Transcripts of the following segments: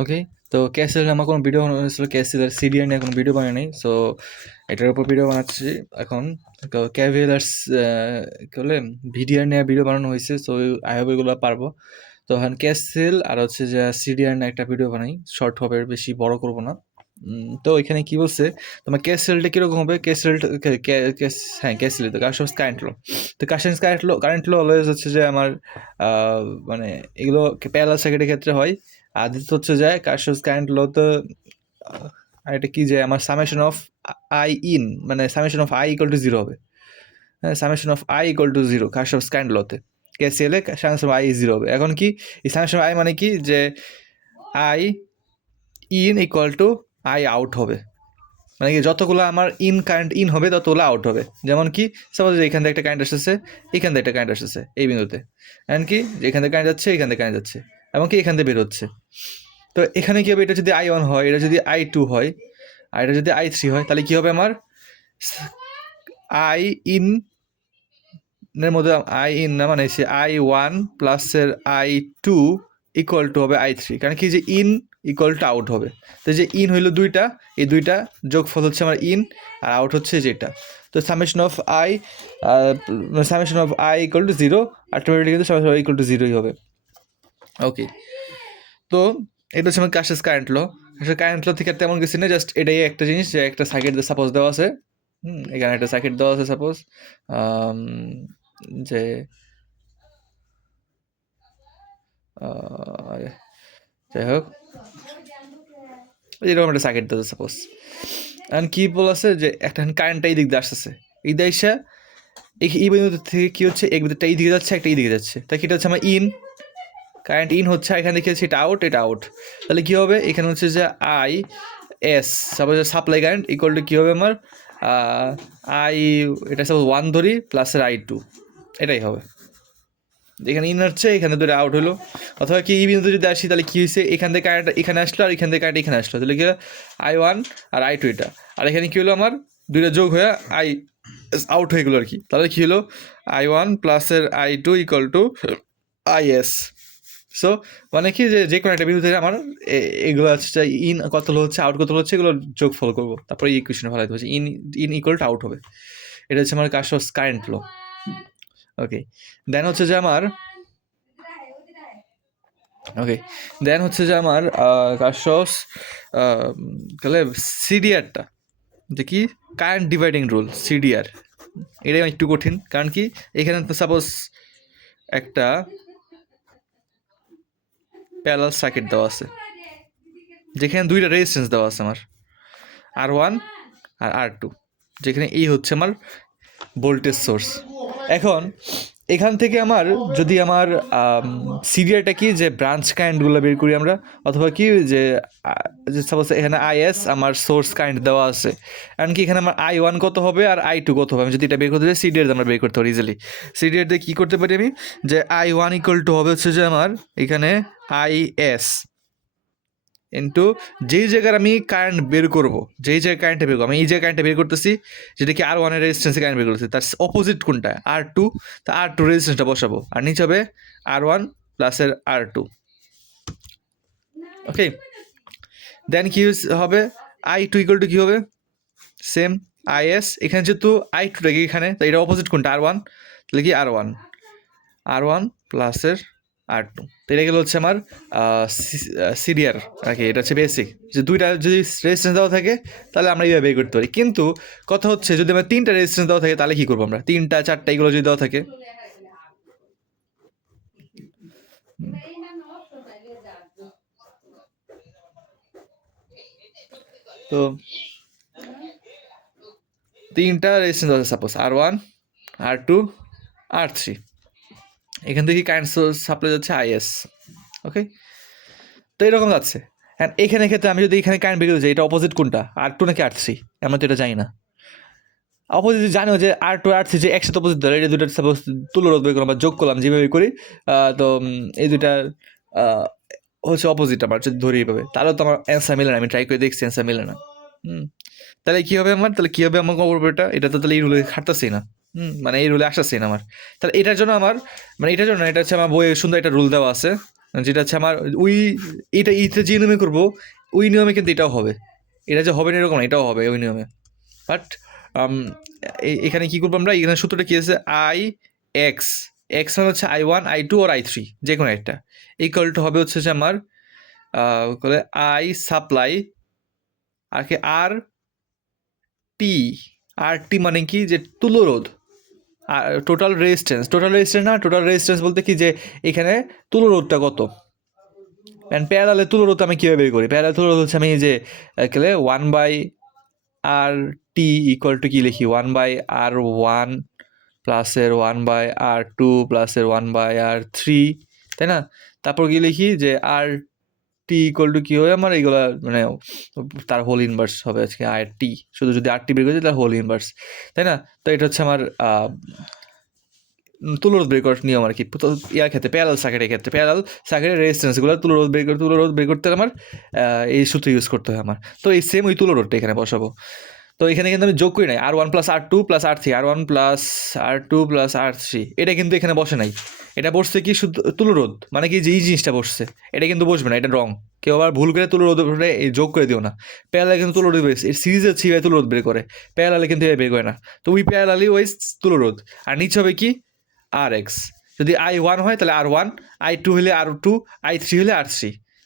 ওকে, তো ক্যাসেল আমার কোনো ভিডিও বানানো হয়েছিল, ক্যাসেলের সিডিআর নিয়ে কোনো ভিডিও বানাই নাই। সো এটার উপর ভিডিও বানাচ্ছি এখন। তো ক্যাভিলার্স কী বলে ভিডিআর নিয়ে ভিডিও বানানো হয়েছে, সো আই হোপ এগুলো পারবো। তো এখন ক্যাসেল আর হচ্ছে যে সিডিআর নিয়ে একটা ভিডিও বানাই, শর্ট হবে, বেশি বড় করবো না। তো এখানে কি বলছে, তোমার ক্যাসেলটা কীরকম হবে, ক্যাসেলটা হ্যাঁ ক্যাসেল, তো কাস্টমস কারেন্ট লো। তো কাস্টমস কারেন্ট লো অলওয়েজ হচ্ছে যে আমার মানে এগুলো প্যারালাল সার্কিটের ক্ষেত্রে হয়। আর দ্বিতীয় হচ্ছে যে কার্শফস কারেন্ট লো তো আর এটা কি যে আমার সামেশন অফ আই ইন, মানে summation of I equal to zero হবে। হ্যাঁ, summation of I equal to zero Kirchhoff's current লোতে, কেসিএলে সামেশন অফ আই জিরো হবে। এখন কি এই সামেশন অফ আই মানে কি যে I in equal to I out হবে, মানে কি যতগুলো আমার কারেন্ট ইন হবে ততগুলো আউট হবে। যেমন কি সাপোজ এখান থেকে একটা কারেন্ট আসতেছে, এখান থেকে একটা কারেন্ট আসতেছে এই বিন্দুতে, এমন কি যে এখান থেকে কারেন্ট যাচ্ছে, এখান থেকে কারেন্ট যাচ্ছে, এমনকি এখান থেকে বের হচ্ছে। তো এখানে কি হবে, এটা যদি I1 হয়, এটা যদি I2 হয়, আর এটা যদি I3 হয়, তাহলে কি হবে আমার আই ইন এর মধ্যে আই ইন না, মানে সে I1 প্লাসের I2 ইকুয়াল টু হবে I3, কারণ কি যে ইন ইকুয়াল টু আউট হবে। তো যে ইন হইলো দুইটা, এই দুইটা যোগফল হচ্ছে আমার ইন, আর আউট হচ্ছে যেটা। তো summation of I equal to zero, ultimately কিন্তু summation of I equal to জিরোই হবে। ওকে, তো এটা হচ্ছে আমার কাশেস কারেন্ট ল। কারেন্ট ল থেকে তেমন কিছু না, জাস্ট এটাই একটা জিনিস যে একটা সার্কিট সাপোজ দেওয়া আছে, এখানে একটা সার্কিট দেওয়া আছে সাপোজ, যে যাই হোক এরকম একটা সার্কিট দেওয়া সাপোজ। এখন কি বলছে যে একটা কারেন্টটা এই দিক দিয়ে আসতেছে, এই দিয়ে এসে এই বিন্দু থেকে কি হচ্ছে, এক বিন্দুটা এই দিকে যাচ্ছে, একটা এই দিকে যাচ্ছে, তাই কি এটা হচ্ছে আমার ইন, কারেন্ট ইন হচ্ছে, এখানে দেখে এটা আউট, এটা আউট। তাহলে কী হবে, এখানে হচ্ছে যে I S suppose supply current equal to কী হবে আমার আই, এটা সাপোজ 1 ধরি প্লাসের I2, এটাই হবে। এখানে ইন হচ্ছে, এখানে ধরে আউট হলো। অথবা কি এই বিন্দুতে যদি আসি, তাহলে কী হয়েছে, এখান থেকে কারেন্ট এখানে আসলো, আর এখান থেকে কারেন্ট এখানে আসলো, তাহলে কি I1 আর I2 এটা, আর এখানে কী হলো আমার দুইটা যোগ হয়ে আই আউট হয়ে গেলো আর কি। তাহলে কী হলো I1 প্লাসের I2 equal to IS। So মানে কি যে কোনো একটা বিন্দু থেকে আমার এগুলো হচ্ছে ইন কত হচ্ছে, আউট কত হচ্ছে, এগুলো যোগ ফল করবো, তারপরে এই ইকুয়েশন ভালো হচ্ছে ইন ইকুয়াল টু আউট হবে। এটা হচ্ছে আমার কার্শফস কারেন্ট ল। ওকে, দেন হচ্ছে যে আমার কার্শফস তাহলে সিডিআরটা, যে কি কারেন্ট ডিভাইডিং রুল সিডিআর, এটাই একটু কঠিন। কারণ কি এখানে তো সাপোজ একটা প্যারালাল সার্কিট দেওয়া আছে, যেখানে দুইটা রেজিস্ট্যান্স দেওয়া আছে আমার R1 আর R2, যেখানে এই হচ্ছে আমার ভোল্টেজ সোর্স। এখন এখান থেকে আমার যদি আমার সিরিয়ালটা কি যে ব্রাঞ্চ কারেন্টগুলো বের করি আমরা, অথবা কি যে সাপোজ এখানে IS আমার সোর্স কারেন্ট দেওয়া আছে, এমনকি এখানে আমার I1 কত হবে আর I2 কত হবে, আমি যদি এটা বের করতে চাই সিডিআর আমরা বের করতে পারি ইজিলি। সিডিআর দিয়ে কী করতে পারি আমি, যে I1 ইকুয়াল টু হবে হচ্ছে যে আমার এখানে IS ইন্টু যেই জায়গার আমি কারেন্ট বের করবো, যেই জায়গায় কারেন্টটা বের করবো, আমি এই জায়গায় কারেন্টটা বের করতেছি, যেটা কি R1 এর রেজিস্ট্যান্সে কারেন্ট বের করতেছি, তার অপোজিট কোনটা R2, তা R2 রেজিস্ট্যান্সটা বসাবো, আর নিচে হবে R1 প্লাসের R2। ওকে, দেন কি হবে I2 ইকুয়াল টু কী হবে, সেম IS, এখানে যেহেতু I2টা কি এখানে, তো এটা অপোজিট কোনটা R1, তাহলে কি R1 প্লাসের R2। তো এটা গেলো হচ্ছে আমার সিডিআর আর কি, এটা হচ্ছে বেসিক, যে দুইটা যদি রেজিস্ট্যান্স দেওয়া থাকে তাহলে আমরা এইভাবে বের করতে পারি। কিন্তু কথা হচ্ছে যদি আমার তিনটা রেজিস্ট্যান্স দেওয়া থাকে তাহলে কী করবো আমরা, তিনটা চারটা এগুলো যদি দেওয়া থাকে, তো তিনটা রেজিস্ট্যান্স দেওয়া আছে সাপোজ R1 R2 R3, এখান থেকে কারেন্ট সোর্স সাপ্লাই যাচ্ছে IS। ওকে, তো এরকম যাচ্ছে। হ্যাঁ, এখানে ক্ষেত্রে আমি যদি এখানে কারেন্ট বের করতে চাই, এটা অপোজিট কোনটা R2 নাকি R3, আমরা তো এটা জানি না। অপোজিট জানো যে R2 R3 যে একসাথে অপোজিট ধরে, এটা দুটো সাপোজ তুলরোধ বের করলাম বা যোগ করলাম যেভাবে করি, তো এই দুইটা হচ্ছে অপোজিট আমার যদি ধরি এইভাবে, তাহলে তো আমার অ্যান্সার মিলে না, আমি ট্রাই করে দেখছি অ্যান্সার মিলে না। তাহলে কী হবে আমার, তাহলে কী হবে আমার করবো এটা তো তাহলে এই রুলে খাটতেছেই না, মানে এই রুলে আসতেছেই না আমার। তাহলে এটার জন্য আমার, মানে এটার জন্য এটা হচ্ছে আমার বইয়ে সুন্দর একটা রুল দেওয়া আছে, যেটা হচ্ছে আমার ওই এটা যে নিয়মে করবো ওই নিয়মে কিন্তু এটাও হবে, এটা যে হবে না এরকম না, এটাও হবে ওই নিয়মে। বাট এখানে কী করবো আমরা, এখানে সূত্রটা কী আছে, আই এক্স, এক্স মানে হচ্ছে I1 I2 আর I3 যে কোনো একটা, ইকুয়াল টু হবে হচ্ছে যে আমার আই সাপ্লাই আর কি আর টি মানে কি যে তুলোরোধ, আর টোটাল রেজিস্ট্যান্স না, টোটাল রেজিস্ট্যান্স বলতে কি যে এখানে তুলোরোধটা কত। অ্যান্ড প্যারালালে তুলোরোধ আমি কীভাবে বের করি, প্যারালাল তুলোরোধ হচ্ছে আমি যে এখানে 1/RT ইকুয়াল টু কী লিখি, 1/R1 প্লাসের 1/R2 প্লাসের 1/R3, তাই না? তারপর কি লিখি যে আর টি ইকুয়াল টু কী হবে আমার, এইগুলো মানে তার হোল ইনভার্স হবে আজকে আর টি, শুধু যদি আর টি বের করেছি তার হোল ইনভার্স, তাই না? তো এটা হচ্ছে আমার তুলোরোধ বের করার নিয়ম আর কি, ইয়ার ক্ষেত্রে প্যারালাল সার্কিটের ক্ষেত্রে, প্যারালাল সার্কিটের রেজিস্ট্যান্সগুলো তুলোরোধ বের করতে আমার এই সূত্র ইউজ করতে হয় আমার। তো এই সেম ওই তুলোরোধটা এখানে বসাবো। তো এখানে কিন্তু আমি যোগ করি নাই R1 plus R2 plus R3, R1 plus R2 plus R3, এটা কিন্তু এখানে বসে নাই, এটা বসছে কি শুধু তুলোরোধ, মানে কি যে এই জিনিসটা বসছে এটা কিন্তু বসবে না, এটা রং। কেউ আবার ভুল করে তুলোরোধ যোগ করে দিও না, প্যারালালে কিন্তু তুলোরোধ বের, এর সিরিজে হচ্ছে তুলোরোধ বের করে, প্যারালালে কিন্তু বের করে না। তো ওই প্যারালালি ওই তুলোরোধ, আর নিচে হবে কি RX, যদি I1 হয় তাহলে R1, I2 হলে R2, I3 হলে R3।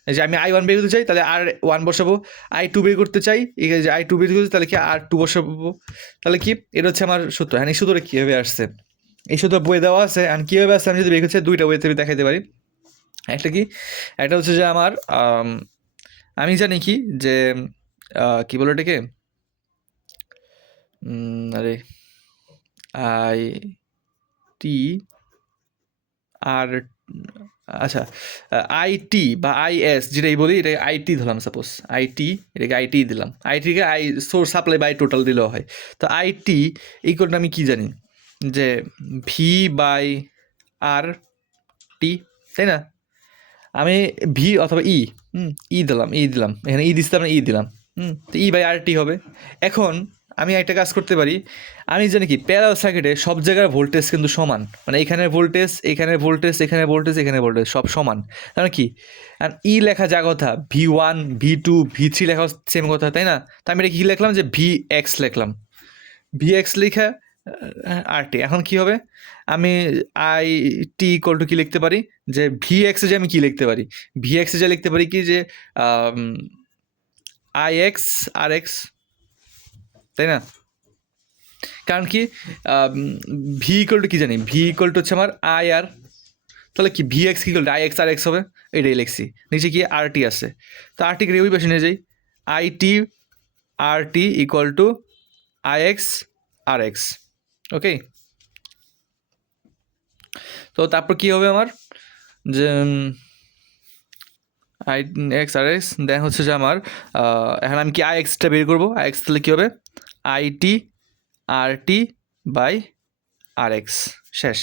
এই যে আমি I1 বের করতে চাই তাহলে R1 বসাবো, I2 বের করতে চাই এই যে I2 বের করতে তাহলে কি R2 বসাবো, তাহলে কি এটা হচ্ছে আমার সূত্র। হ্যাঁ, এই সূত্রটা কীভাবে আসছে, এই সূত্র বইয়ে দেওয়া আছে, আর কীভাবে আসছে আমি যদি বের করছি দুইটা ওয়েতে দেখাইতে পারি। একটা কি, একটা হচ্ছে যে আমার আমি জানি কি যে কী বলো এটাকে, আরে আই টি আর আচ্ছা আইটি বা আইএস যেটাই বলি, এটা আইটি ধরলাম, সাপোজ আইটি, এটাকে আইটি দিলাম, আইটিকে সোর্স সাপ্লাই বাই টোটাল দিলেও হয়। তো আইটি ইকুয়ালটা আমি কি জানি যে ভি বাই আর টি, তাই না? আমি ভি অথবা ই দিলাম, এখানে দিলাম, তো ই বাই আর টি হবে। এখন আমি একটা কাজ করতে পারি, আমি জানি কি প্যারালাল সার্কিটে সব জায়গার ভোল্টেজ কিন্তু সমান, মানে এখানে ভোল্টেজ, এখানে ভোল্টেজ, এখানে ভোল্টেজ, এখানে ভোল্টেজ সব সমান, কারণ কি আর ই লেখা যা কথা V1 V2 V3 লেখা সেম কথা, তাই না? তো আমি এটা কী লিখলাম যে VX লিখলাম, VX লিখা আর টি। এখন কি হবে, আমি আই টি ইকুয়াল টু কী লিখতে পারি যে VX যে আমি কী লিখতে পারি, VX যে লিখতে পারি কি যে IX RX, তাই না? কারণ কি ভি ইকুয়াল টু কী জানি, ভি ইকুয়াল টু হচ্ছে আমার IR, তাহলে কি VX কি ইকুয়াল টু IX RX হবে, এটাই লিখছি। নিচে কি RT আছে, তো RTকে ওই পাশে নিয়ে যাই, IT RT equal to IX RX, ওকে। তো তারপর কি হবে আমার যে IX RX, দেন হচ্ছে যে আমার এখন আমি কি IXটা বের করবো, IX তাহলে কী হবে IT RT বাই RX, শেষ,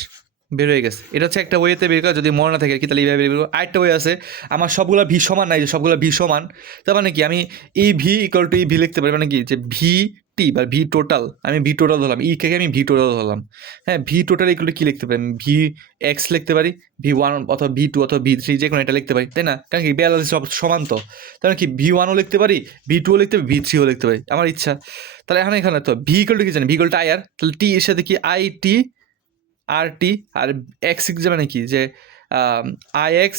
বের হয়ে গেছে। এটা হচ্ছে একটা ওয়েতে বের করা, যদি মনে না থাকে কি তাহলে এইভাবে বের করবো। আরেকটা ওয়ে আছে, আমার সবগুলো ভি সমান নাই, যে সবগুলো ভি সমান, তার মানে কি আমি এই ভি ইকুয়াল টু এই ভি লিখতে পারি, মানে কি যে ভি টি বা ভি টোটাল, আমি ভি টোটাল ধরলাম, ই থেকে আমি ভি টোটাল ধরলাম, হ্যাঁ, ভি টোটাল ইকুয়াল টু কী লিখতে পারি, ভি এক্স লিখতে পারি, V1 অথবা V2 অথবা V3 যে কোনো একটা লিখতে পারি, তাই না? কারণ কি ব্যালেন্স সব সমান, তো তাহলে কি V1ও লিখতে পারি, V2ও লিখতে পারি, V3ও লিখতে পারি, আমার ইচ্ছা। তাহলে এখানে তো ভি ইকুয়াল টু কি জানি, ভি ইকুয়াল টু IR, তাহলে টি এর সাথে কি IT R T, R x মানে কি যে IX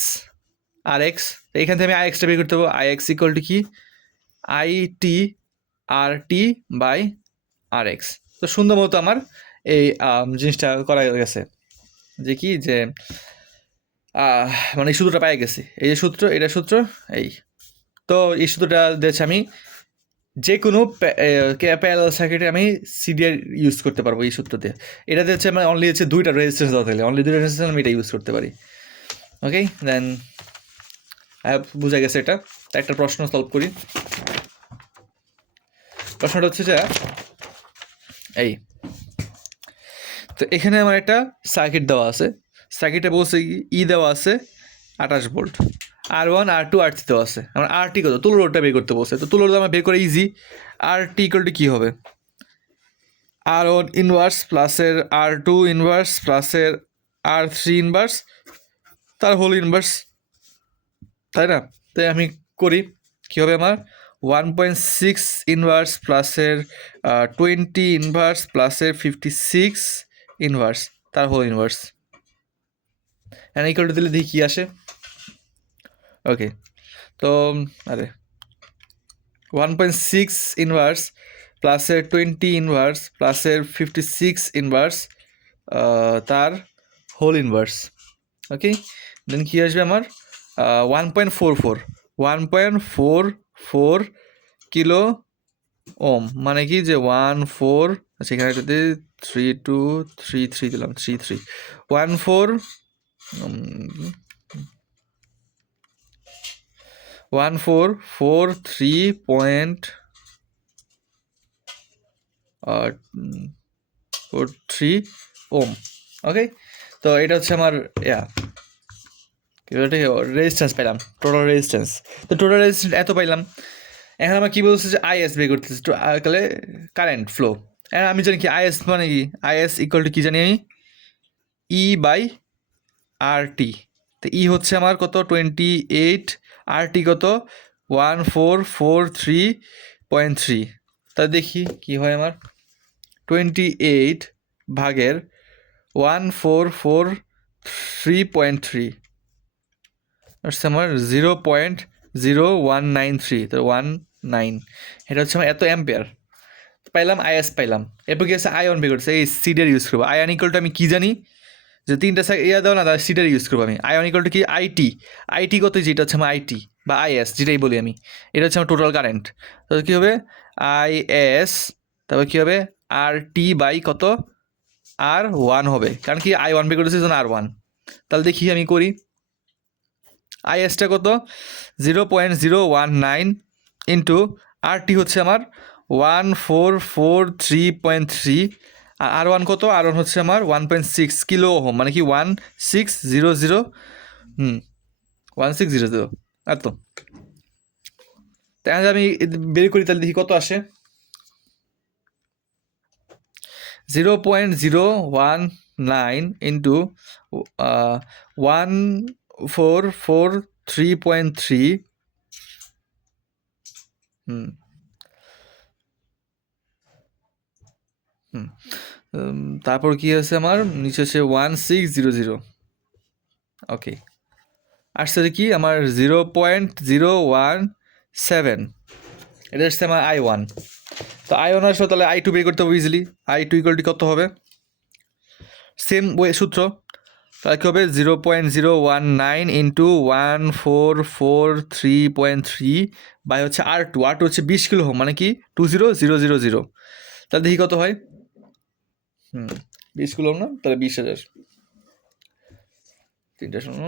RX, এখান থেকে আমি IXটা বের করতে পারবো, IX ইকুয়াল টু কি IT RT বাই RX। তো সুন্দর মতো আমার এই জিনিসটা করা গেছে, যে কি যে মানে এই সূত্রটা পাই গেছি, এই যে সূত্র, এটা সূত্র এই। তো এই সূত্রটা দিয়েছে আমি যে কোনো প্যারালাল সার্কিটে আমি সিডিআর ইউজ করতে পারবো এই সূত্র দিয়ে। এটাতে হচ্ছে আমার অনলি হচ্ছে দুইটা রেজিস্ট্যান্স দেওয়া থাকলে, অনলি দুইটা রেজিস্ট্যান্স আমি এটা ইউজ করতে পারি, ওকে। দেন বোঝা গেছে এটা। একটা প্রশ্ন সলভ করি। প্রশ্নটা হচ্ছে যে এই, তো এখানে আমার একটা সার্কিট দেওয়া আছে, সার্কিটে বলছে ই দেওয়া আছে 28 ভোল্ট, R1 R2 R3 দেওয়া আছে, আমার RT কত, তুলোরোধটা বের করতে বলছে। তো তুলোরোধ আমার বের করে ইজি, RT ইকুয়াল টু কী হবে, R1 ইনভার্স প্লাসের R2 ইনভার্স প্লাসের R3 ইনভার্স তার হোল ইনভার্স, তাই না? তাই আমি করি, কী হবে আমার 1.6 ইনভার্স প্লাসের 20 ইনভার্স প্লাসের 56 ইনভার্স তার whole inverse and equal to দিলে দেখি কী আসে। ওকে, তো আরে 1.6 ইনভার্স প্লাসের 20 ইনভার্স প্লাসের 56 ইনভার্স তার হোল ইনভার্স। ওকে, দেন কী আসবে আমার 1.44 কিলো ওম, মানে কি যে 14, সেখানে যদি 3233 দিলাম 33 1443 ওম। ওকে, তো এটা হচ্ছে আমার রেজিস্ট্যান্স পাইলাম, টোটাল রেজিস্ট্যান্স। তো টোটাল রেজিস্ট্যান্স এত পাইলাম। এখন আমার কী বলছে যে আইএস বের করতেছে, তাহলে কারেন্ট ফ্লো। এখন আমি জানি কি আইএস মানে কি, আইএস ইকুয়াল টু কী জানি আমি, ই বাই আর টি। তো ই হচ্ছে আমার কত 28, আর টি কত 1443.3। তা দেখি কি হয় আমার 28 ভাগের 1443.3 হচ্ছে আমার 0.0193, তো 19, এটা হচ্ছে আমার এত অ্যাম্পিয়ার পাইলাম, আইএস পাইলাম। এরপর কি হচ্ছে আয়ন বের করছে, এই সিডের ইউজ করবো। আয়ন ইকুয়াল টু আমি কী জানি যে তিনটা ইয়া দাও না, তার সিডের ইউজ করবো আমি। আয়ন ইকুয়াল টু কি আইটি, আইটি কত, যেটা হচ্ছে আমার আইটি বা আইএস যেটাই বলি আমি, এটা হচ্ছে আমার টোটাল কারেন্ট। তো কী হবে আইএস, তারপর কী হবে আর টি বাই কত আর 1 হবে, কারণ কি আই ওয়ান বের করতেছি আর 1। তাহলে দেখি আমি করি, আইএসটা কত 0.019 ইন্টু আর টি হচ্ছে আমার 1443.3, আর ওয়ান কত, আর ওয়ান হচ্ছে আমার 1.6 কিলো ওহম, মানে কি 1600, 1600 এত। তাহলে আমি বের করি, তাহলে দেখি কত আসে 0.019 ইন্টু 1443.3, তারপর কি আছে আমার নিচে আছে 1600। ওকে, আসছে কি আমার 0.017, এটা হচ্ছে আমার আই ওয়ান। তো আই ওয়ান আসলে তাহলে আই টু বের করতে হবে easily. I two equal to কত হবে, সেম ওয়ে সূত্র, তাহলে কী হবে 0.019 ইন্টু 1443.3 বাই হচ্ছে আর টু, আর টু হচ্ছে 20 কিলো হোম, মানে কি 20000। তাহলে দেখি কত হয়, 20 কিলো হোম না, তাহলে 20,000, 3টা শূন্য,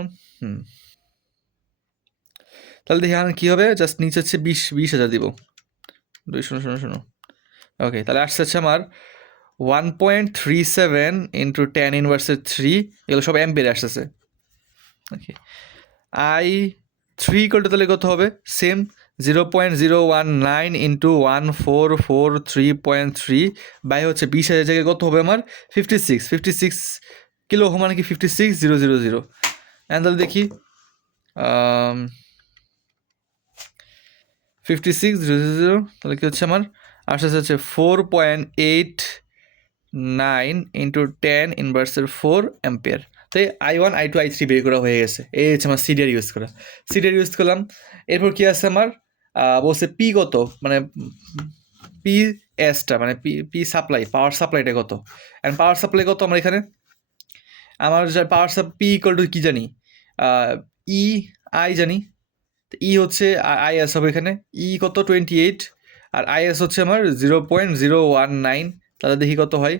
তাহলে দেখি এখন কী হবে, জাস্ট নিচে হচ্ছে 20,000 দিব, 2,000,000। ওকে, তাহলে আসছে হচ্ছে আমার 1.37 ইন্টু 10 ইনভার্সের 3, এগুলো সব অ্যাম্পিয়ারে আসতেছে। ওকে, আই থ্রি ইকুয়াল টু তাহলে কত হবে, সেম 0.019 ইন্টু 1443.3 বাই হচ্ছে 20,000 জায়গায় কত হবে আমার 56 কিলো ওহম, মানে কি 56,000। তাহলে দেখি 56,000, তাহলে কি হচ্ছে আমার আসতে হচ্ছে 4.89 ইন্টু 10 ইনভার্সের 4 অ্যাম্পিয়ার। তাই I one I two I three বের করা হয়ে গেছে। এই হচ্ছে আমার সিডিআর ইউজ করা, সিডিআর ইউজ করলাম। এরপর কি আছে আমার বলছে পি কত, মানে পি এসটা, মানে পি সাপ্লাই, পাওয়ার সাপ্লাইটা কত। অ্যান্ড পাওয়ার সাপ্লাই কত আমার এখানে, আমার power supply P equal to কী জানি, ই আই জানি, ই হচ্ছে আইএস হবে এখানে, ই কত 28, আর আইএস হচ্ছে আমার 0.019। তাহলে দেখি কত হয়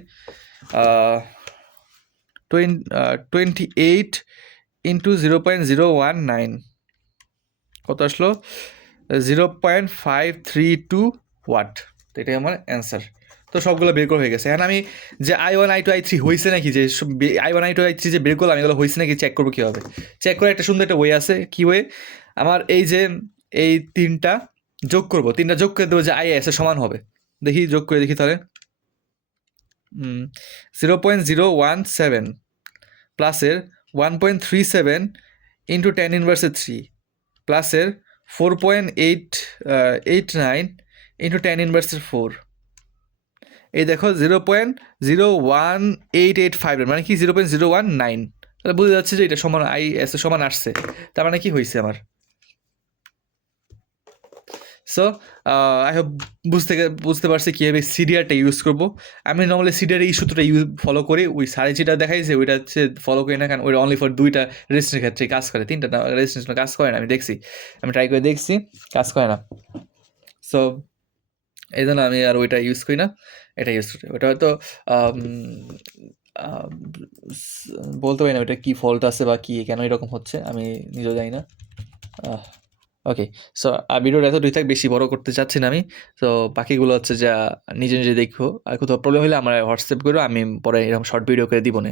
28 ইন্টু 0.019 কত আসলো 0.532 ওয়াট। তো এটাই আমার অ্যান্সার। তো সবগুলো বের করা হয়ে গেছে। এখন আমি যে I one I two I three হয়েছে নাকি, যে I one I two I three যে বের করলাম এগুলো হয়েছে নাকি চেক করবো কীভাবে, চেক করে একটা সুন্দর একটা ওয়ে আছে। কী ওয়ে, আমার এই যে এই তিনটা যোগ করবো, তিনটা যোগ করে দেবো যে আইএস এর সমান হবে। দেখি যোগ করে দেখি তাহলে 0.017 প্লাসের 1.37 ইন্টু 10 ইনভার্সের 3, প্লাসের 4.89 ইন্টু টেন ইনভার্সের 4। এই দেখো 0.01885, মানে কি 0.019। তাহলে বুঝে যাচ্ছে যে এটা সমান IS এর সমান আসছে। তার মানে কি হয়েছে আমার। সো আই হোপ বুঝতে পারছি কীভাবে সিডিআরটা ইউজ করবো। আমি নর্মালি সিডিআর এই সূত্রটা ফলো করি, ওই সাড়ে যেটা দেখাইছে ওইটা হচ্ছে ফলো করি না, কারণ ওইটা অনলি ফর 2টা রেজিস্ট্রেশনের ক্ষেত্রে কাজ করে, 3টা রেজিস্ট্রেশন কাজ করে না। আমি ট্রাই করে দেখছি, কাজ করে না। সো এই জন্য আমি আর ওইটা ইউজ করি না, এটা ইউজ করি। ওটা হয়তো বলতে পারি না ওইটা কী ফল্ট আছে বা কী কেন এরকম হচ্ছে, আমি নিজেও জানি না। ওকে, সো ভিডিওটা এতটুকুই থাক, বেশি বড় করতে চাচ্ছি না আমি। তো বাকিগুলো হচ্ছে যা নিজে নিজে দেখো, আর কোথাও প্রবলেম হলে আমার হোয়াটসঅ্যাপ করো, আমি পরে এরকম শর্ট ভিডিও করে দিব না।